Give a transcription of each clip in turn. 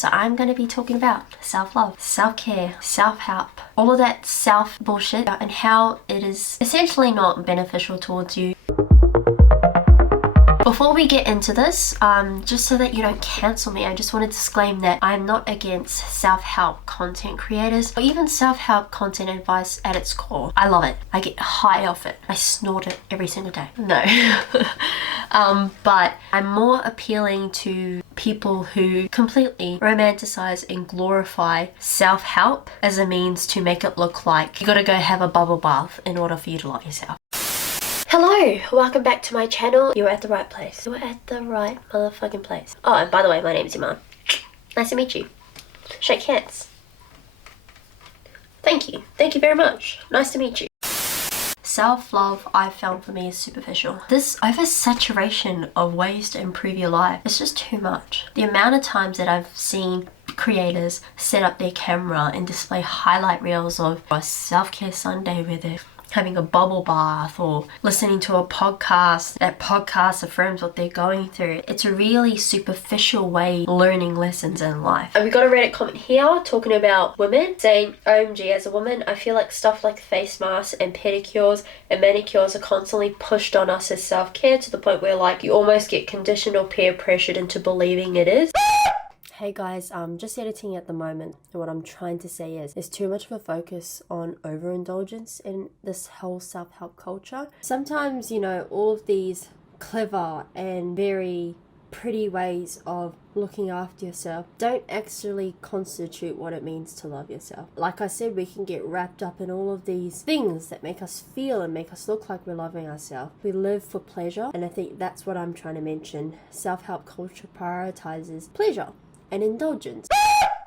So I'm going to be talking about self-love, self-care, self-help, all of that self bullshit and how it is essentially not beneficial towards you. Before we get into this, just so that you don't cancel me, I just want to disclaim that I'm not against self-help content creators or even self-help content advice at its core. I love it. I get high off it. I snort it every single day. No. But I'm more appealing to people who completely romanticize and glorify self-help as a means to make it look like you gotta go have a bubble bath in order for you to love yourself. Hello, welcome back to my channel. You're at the right place. You're at the right motherfucking place. Oh, and by the way, my name is Imani. Nice to meet you. Shake hands. Thank you. Thank you very much. Nice to meet you. Self-love, I've found for me, is superficial. This oversaturation of ways to improve your life is just too much. The amount of times that I've seen creators set up their camera and display highlight reels of a self-care Sunday where they're having a bubble bath or listening to a podcast that podcast affirms what they're going through. It's a really superficial way of learning lessons in life. And we got a Reddit comment here talking about women saying, OMG, as a woman, I feel like stuff like face masks and pedicures and manicures are constantly pushed on us as self-care to the point where like you almost get conditioned or peer pressured into believing it is. Hey guys, I'm just editing at the moment, and what I'm trying to say is there's too much of a focus on overindulgence in this whole self-help culture. Sometimes, you know, all of these clever and very pretty ways of looking after yourself don't actually constitute what it means to love yourself. Like I said, we can get wrapped up in all of these things that make us feel and make us look like we're loving ourselves. We live for pleasure, and I think that's what I'm trying to mention. Self-help culture prioritizes pleasure and indulgence.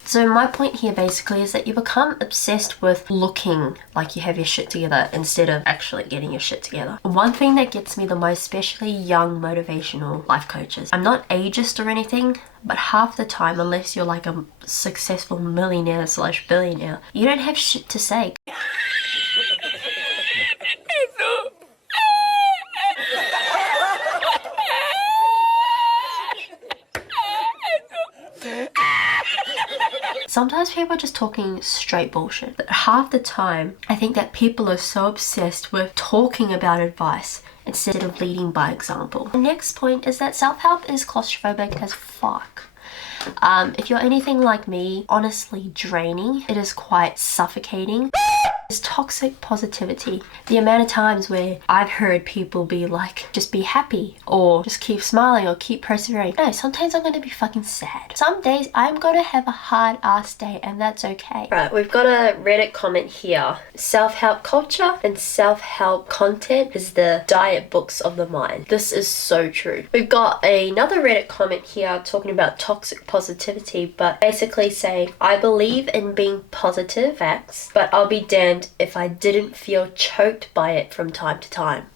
So my point here basically is that you become obsessed with looking like you have your shit together instead of actually getting your shit together. One thing that gets me the most, especially young motivational life coaches, I'm not ageist or anything, but half the time, unless you're like a successful millionaire / billionaire, you don't have shit to say. Sometimes people are just talking straight bullshit. But half the time, I think that people are so obsessed with talking about advice instead of leading by example. The next point is that self-help is claustrophobic as fuck. If you're anything like me, honestly draining. It is quite suffocating. It's toxic positivity. The amount of times where I've heard people be like, just be happy or just keep smiling or keep persevering. No, sometimes I'm going to be fucking sad. Some days I'm going to have a hard ass day and that's okay. Right, we've got a Reddit comment here. Self-help culture and self-help content is the diet books of the mind. This is so true. We've got another Reddit comment here talking about toxic positivity, but basically saying, I believe in being positive, facts, but I'll be damned if I didn't feel choked by it from time to time.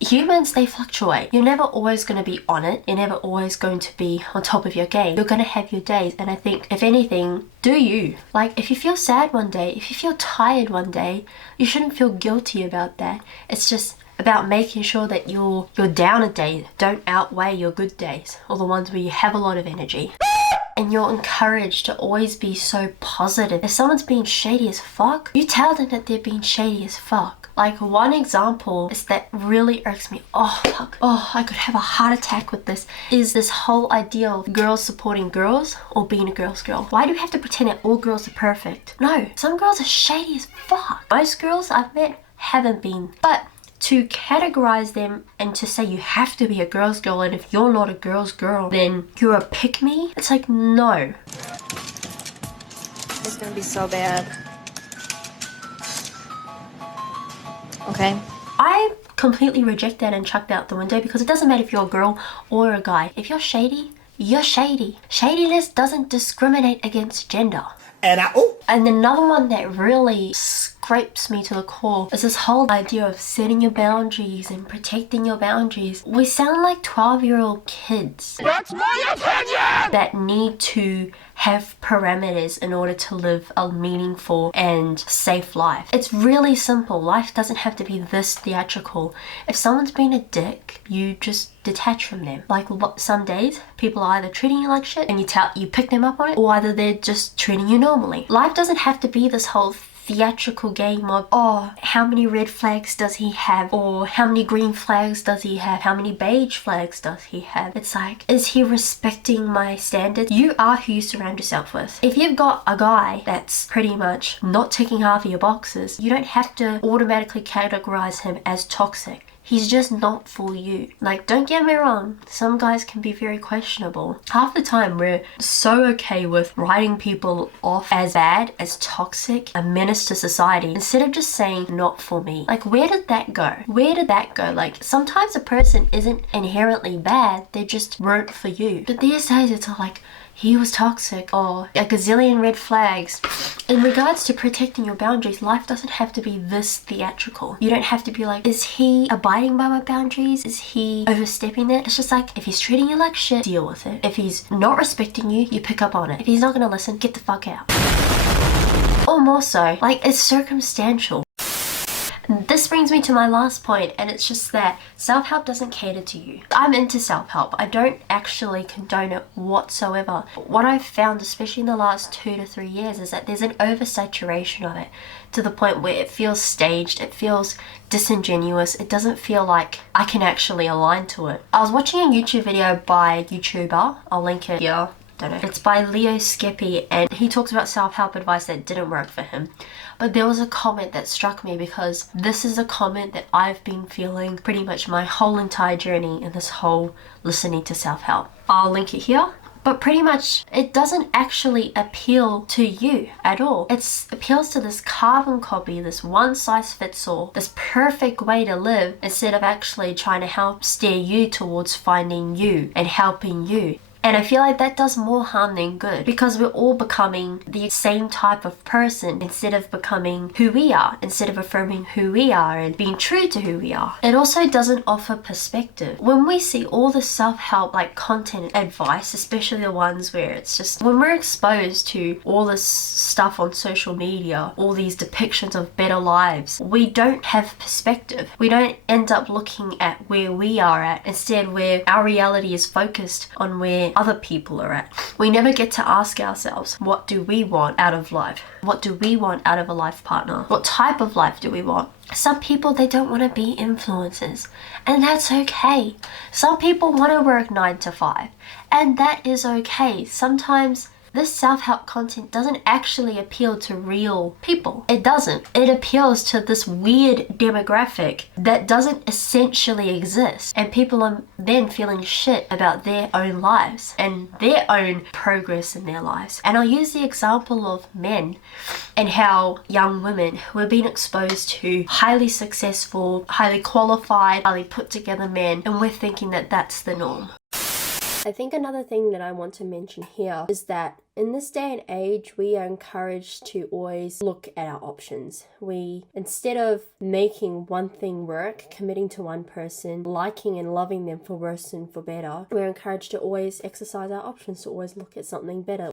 Humans, they fluctuate. You're never always going to be on it. You're never always going to be on top of your game. You're going to have your days, and I think if anything, do you. Like if you feel sad one day, if you feel tired one day, you shouldn't feel guilty about that. It's just about making sure that your downer days don't outweigh your good days or the ones where you have a lot of energy. And you're encouraged to always be so positive. If someone's being shady as fuck, you tell them that they're being shady as fuck. Like one example is that really irks me. Oh fuck. Oh, I could have a heart attack with this. Is this whole idea of girls supporting girls or being a girl's girl. Why do we have to pretend that all girls are perfect? No, some girls are shady as fuck. Most girls I've met haven't been. But to categorize them and to say you have to be a girl's girl, and if you're not a girl's girl then you're a pick-me, it's like, no. It's gonna be so bad. Okay. I completely reject that and chuck that out the window because it doesn't matter if you're a girl or a guy. If you're shady, you're shady. Shadiness doesn't discriminate against gender. And another one that really scrapes me to the core is this whole idea of setting your boundaries and protecting your boundaries. We sound like 12-year-old kids. That's my opinion! That need to have parameters in order to live a meaningful and safe life. It's really simple. Life doesn't have to be this theatrical. If someone's been a dick, you just detach from them. Like some days, people are either treating you like shit and you pick them up on it, or either they're just treating you normally. Life doesn't have to be this whole theatrical game of, oh, how many red flags does he have, or how many green flags does he have, how many beige flags does he have. It's like, is he respecting my standards? You are who you surround yourself with. If you've got a guy that's pretty much not ticking half of your boxes, you don't have to automatically categorize him as toxic. He's just not for you. Like, don't get me wrong, some guys can be very questionable. Half the time we're so okay with writing people off as bad, as toxic, a menace to society, instead of just saying, not for me. Like, where did that go? Where did that go? Like, sometimes a person isn't inherently bad, they just weren't for you. But these days it's all like, he was toxic, or a gazillion red flags. In regards to protecting your boundaries, life doesn't have to be this theatrical. You don't have to be like, is he abiding by my boundaries? Is he overstepping it? It's just like, if he's treating you like shit, deal with it. If he's not respecting you, you pick up on it. If he's not gonna listen, get the fuck out. Or more so, like, it's circumstantial. This brings me to my last point, and it's just that self-help doesn't cater to you. I'm into self-help. I don't actually condone it whatsoever. What I've found, especially in the last 2 to 3 years, is that there's an oversaturation of it to the point where it feels staged, it feels disingenuous, it doesn't feel like I can actually align to it. I was watching a YouTube video by a YouTuber, I'll link it here. Don't know. It's by Leo Skeppy, and he talks about self-help advice that didn't work for him. But there was a comment that struck me, because this is a comment that I've been feeling pretty much my whole entire journey in this whole listening to self-help. I'll link it here. But pretty much, it doesn't actually appeal to you at all. It appeals to this carbon copy, this one-size-fits-all, this perfect way to live, instead of actually trying to help steer you towards finding you and helping you. And I feel like that does more harm than good, because we're all becoming the same type of person instead of becoming who we are, instead of affirming who we are and being true to who we are. It also doesn't offer perspective. When we see all the self-help like content advice, especially the ones where it's just, when we're exposed to all this stuff on social media, all these depictions of better lives, we don't have perspective. We don't end up looking at where we are at, instead where our reality is focused on where other people are at. We never get to ask ourselves, what do we want out of life? What do we want out of a life partner? What type of life do we want? Some people, they don't want to be influencers, and that's okay. Some people want to work 9 to 5, and that is okay. Sometimes this self-help content doesn't actually appeal to real people. It doesn't. It appeals to this weird demographic that doesn't essentially exist. And people are then feeling shit about their own lives and their own progress in their lives. And I'll use the example of men and how young women who are being exposed to highly successful, highly qualified, highly put together men, and we're thinking that that's the norm. I think another thing that I want to mention here is that in this day and age, we are encouraged to always look at our options. We, instead of making one thing work, committing to one person, liking and loving them for worse and for better, we're encouraged to always exercise our options, to always look at something better.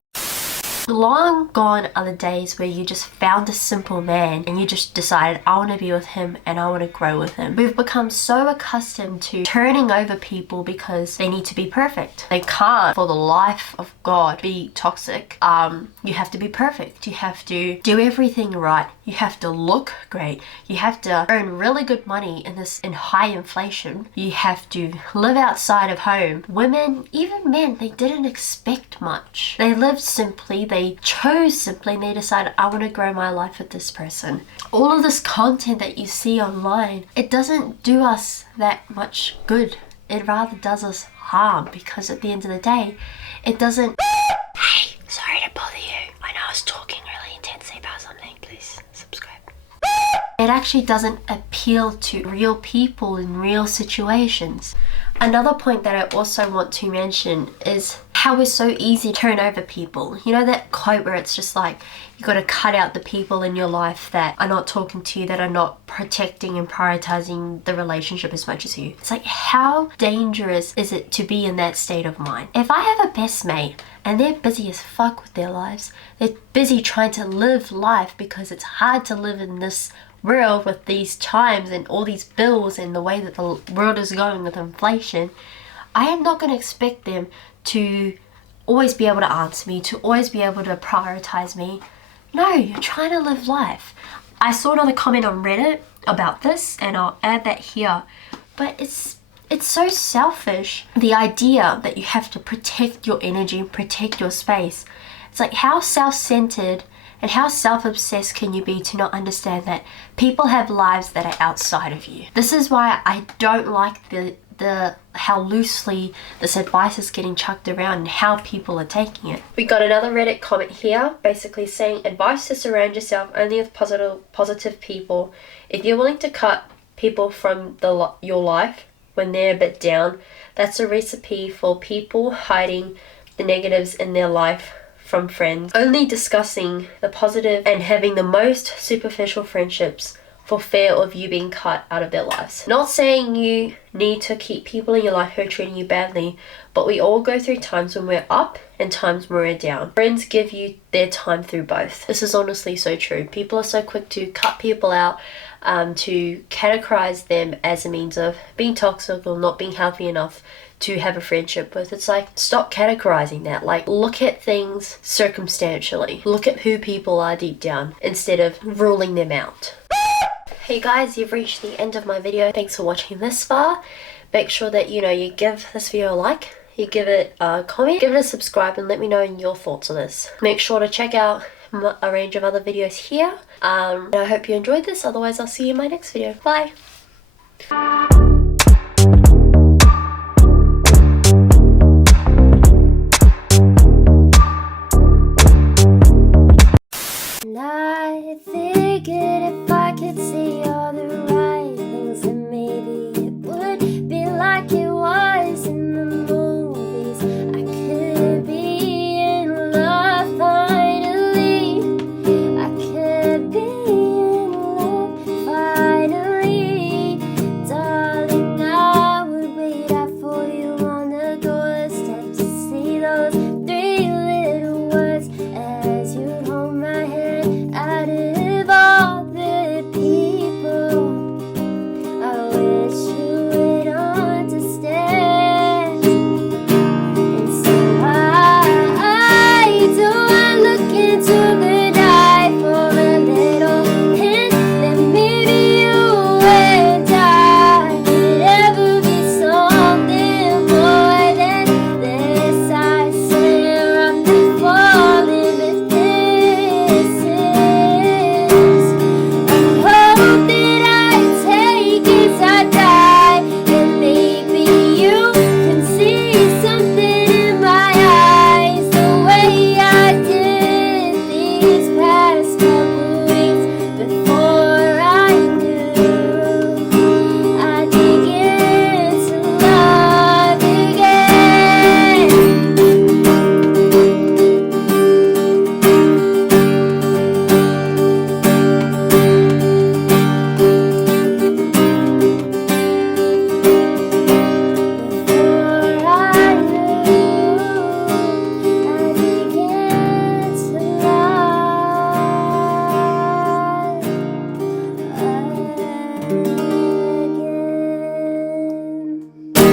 Long gone are the days where you just found a simple man and you just decided, I want to be with him and I want to grow with him. We've become so accustomed to turning over people because they need to be perfect. They can't, for the life of God, be toxic. You have to be perfect. You have to do everything right. You have to look great. You have to earn really good money in high inflation. You have to live outside of home. Women, even men, they didn't expect much. They lived simply. They chose simply, and they decided, I want to grow my life with this person. All of this content that you see online, it doesn't do us that much good. It rather does us harm, because at the end of the day, it doesn't... Hey, sorry to bother you. I know I was talking really intensely about something. Please subscribe. It actually doesn't appeal to real people in real situations. Another point that I also want to mention is how we're so easy to turn over people. You know that quote where it's just like, you got to cut out the people in your life that are not talking to you, that are not protecting and prioritizing the relationship as much as you. It's like, how dangerous is it to be in that state of mind? If I have a best mate and they're busy as fuck with their lives, they're busy trying to live life because it's hard to live in this world with these times and all these bills and the way that the world is going with inflation, I am not going to expect them to always be able to answer me, to always be able to prioritize me. No, you're trying to live life. I saw another comment on Reddit about this, and I'll add that here, but it's so selfish, the idea that you have to protect your energy, protect your space. It's like, how self-centered and how self-obsessed can you be to not understand that people have lives that are outside of you? This is why I don't like the how loosely this advice is getting chucked around and how people are taking it. We got another Reddit comment here basically saying, advice to surround yourself only with positive people. If you're willing to cut people from your life when they're a bit down, that's a recipe for people hiding the negatives in their life from friends, only discussing the positive and having the most superficial friendships for fear of you being cut out of their lives. Not saying you need to keep people in your life who are treating you badly, but we all go through times when we're up and times when we're down. Friends give you their time through both. This is honestly so true. People are so quick to cut people out, to categorize them as a means of being toxic or not being healthy enough to have a friendship with. It's like, stop categorizing that. Like, look at things circumstantially. Look at who people are deep down instead of ruling them out. Hey guys, you've reached the end of my video. Thanks for watching this far. Make sure that you give this video a like, you give it a comment, give it a subscribe, and let me know your thoughts on this. Make sure to check out a range of other videos here. And I hope you enjoyed this. Otherwise, I'll see you in my next video. Bye.